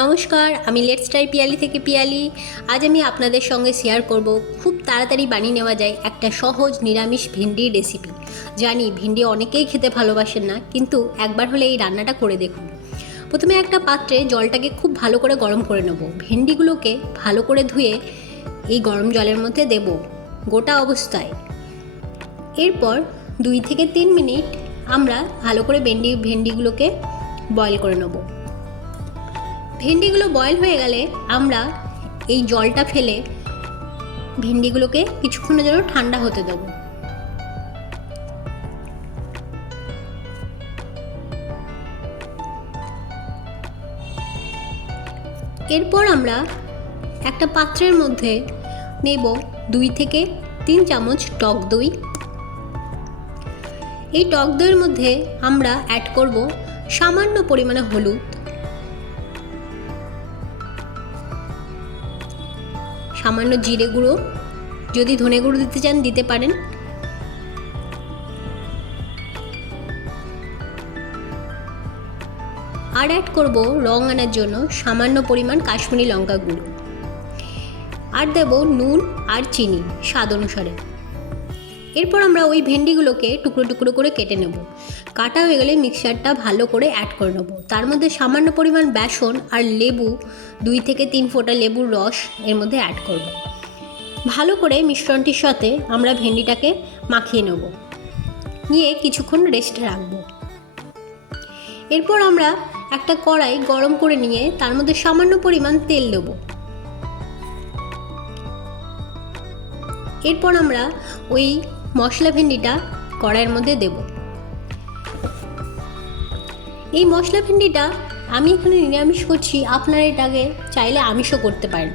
নমস্কার, আমি let's try Piyali থেকে পিয়ালি। আজ আমি আপনাদের সঙ্গে শেয়ার করব খুব তাড়াতাড়ি বানিয়ে নেওয়া যায় একটা সহজ নিরামিষ ভেন্ডির রেসিপি জানি ভেন্ডি অনেকেই খেতে ভালোবাসেন না, কিন্তু একবার হলে এই রান্নাটা করে দেখুন। প্রথমে একটা পাত্রে জলটাকে খুব ভালো করে গরম করে নেব। ভেন্ডিগুলোকে ভালো করে ধুয়ে এই গরম জলের মধ্যে দেব গোটা অবস্থায়। এরপর দুই থেকে তিন মিনিট আমরা ভালো করে ভেন্ডি, ভেন্ডিগুলোকে বয়েল করে নেব। ভেন্ডিগুলো বয়েল হয়ে গেলে আমরা এই জলটা ফেলে ভেন্ডিগুলোকে কিছুক্ষণের জন্য ঠান্ডা হতে দেব। এরপর আমরা একটা পাত্রের মধ্যে নেব দুই থেকে তিন চামচ টক দই। এই টক দইয়ের মধ্যে আমরা অ্যাড করব সামান্য পরিমাণে হলুদ। সামান্য জিরে গুঁড়ো যদি ধনে গুঁড়ো দিতে চান, দিতে পারেন। আর অ্যাড করব রং আনার জন্য সামান্য পরিমাণ কাশ্মীরি লঙ্কা গুঁড়ো। আর দেব নুন আর চিনি স্বাদ অনুসারে। এরপর আমরা ওই ভেন্ডিগুলোকে টুকরো টুকরো করে কেটে নেব। কাটা হয়ে গেলে মিক্সারটা ভালো করে অ্যাড করে নেব। তার মধ্যে সামান্য পরিমাণ বেসন আর লেবু, দুই থেকে তিন ফোঁটা লেবুর রস এর মধ্যে অ্যাড করব। ভালো করে মিশ্রণটির সাথে আমরা ভেন্ডিটাকে মাখিয়ে নেব। নিয়ে কিছুক্ষণ রেস্টে রাখব। এরপর আমরা একটা কড়াই গরম করে নিয়ে তার মধ্যে সামান্য পরিমাণ তেল দেবো। এরপর আমরা ওই মশলা ভেন্ডিটা কড়াইয়ের মধ্যে দেব। এই মশলা ভেন্ডিটা আমি এখানে নিরামিষ করছি, আপনারা এটাকে চাইলে আমিষও করতে পারেন।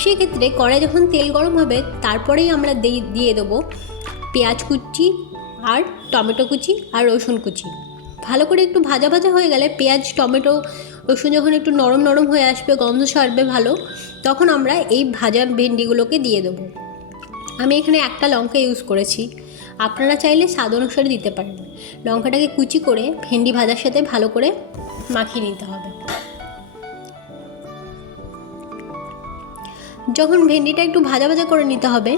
সেক্ষেত্রে কড়াই যখন তেল গরম হবে, তারপরেই আমরা দিয়ে দেবো পেঁয়াজ কুচি আর টমেটো কুচি আর রসুন কুচি। ভালো করে একটু ভাজা ভাজা হয়ে গেলে পেঁয়াজ, টমেটো, রসুন যখন একটু নরম নরম হয়ে আসবে, গন্ধ ছাড়বে ভালো, তখন আমরা এই ভাজা ভেন্ডিগুলোকে দিয়ে দেবো। আমি এখানে একটা লঙ্কা ইউজ করেছি। আপনারা চাইলে স্বাদ অনুসারে দিতে পারেন। লঙ্কাটাকে কুচি করে ভেন্ডি ভাজার সাথে ভালো করে মাখিয়ে নিতে হবে। যখন ভেন্ডিটা একটু ভাজা ভাজা করে নিতে হবে,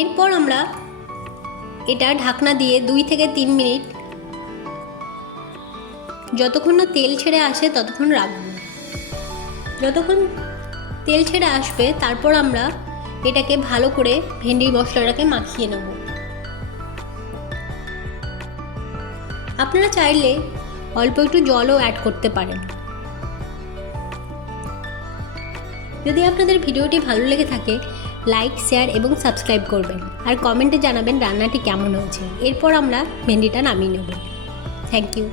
এরপর আমরা এটা ঢাকনা দিয়ে দুই থেকে তিন মিনিট যতক্ষণ না তেল ছেড়ে আসে, ততক্ষণ রাখব। যতক্ষণ তেল ছেড়ে আসবে, তারপর আমরা এটাকে ভালো করে ভেন্ডির মশলাটাকে মাখিয়ে নেব। আপনারা চাইলে অল্প একটু জলও অ্যাড করতে পারেন। যদি আপনাদের ভিডিওটি ভালো লেগে থাকে লাইক শেয়ার এবং সাবস্ক্রাইব করবেন। আর কমেন্টে জানাবেন রান্নাটি কেমন হয়েছে। এরপর আমরা ভেন্ডিটা নামিয়ে নেব। Thank you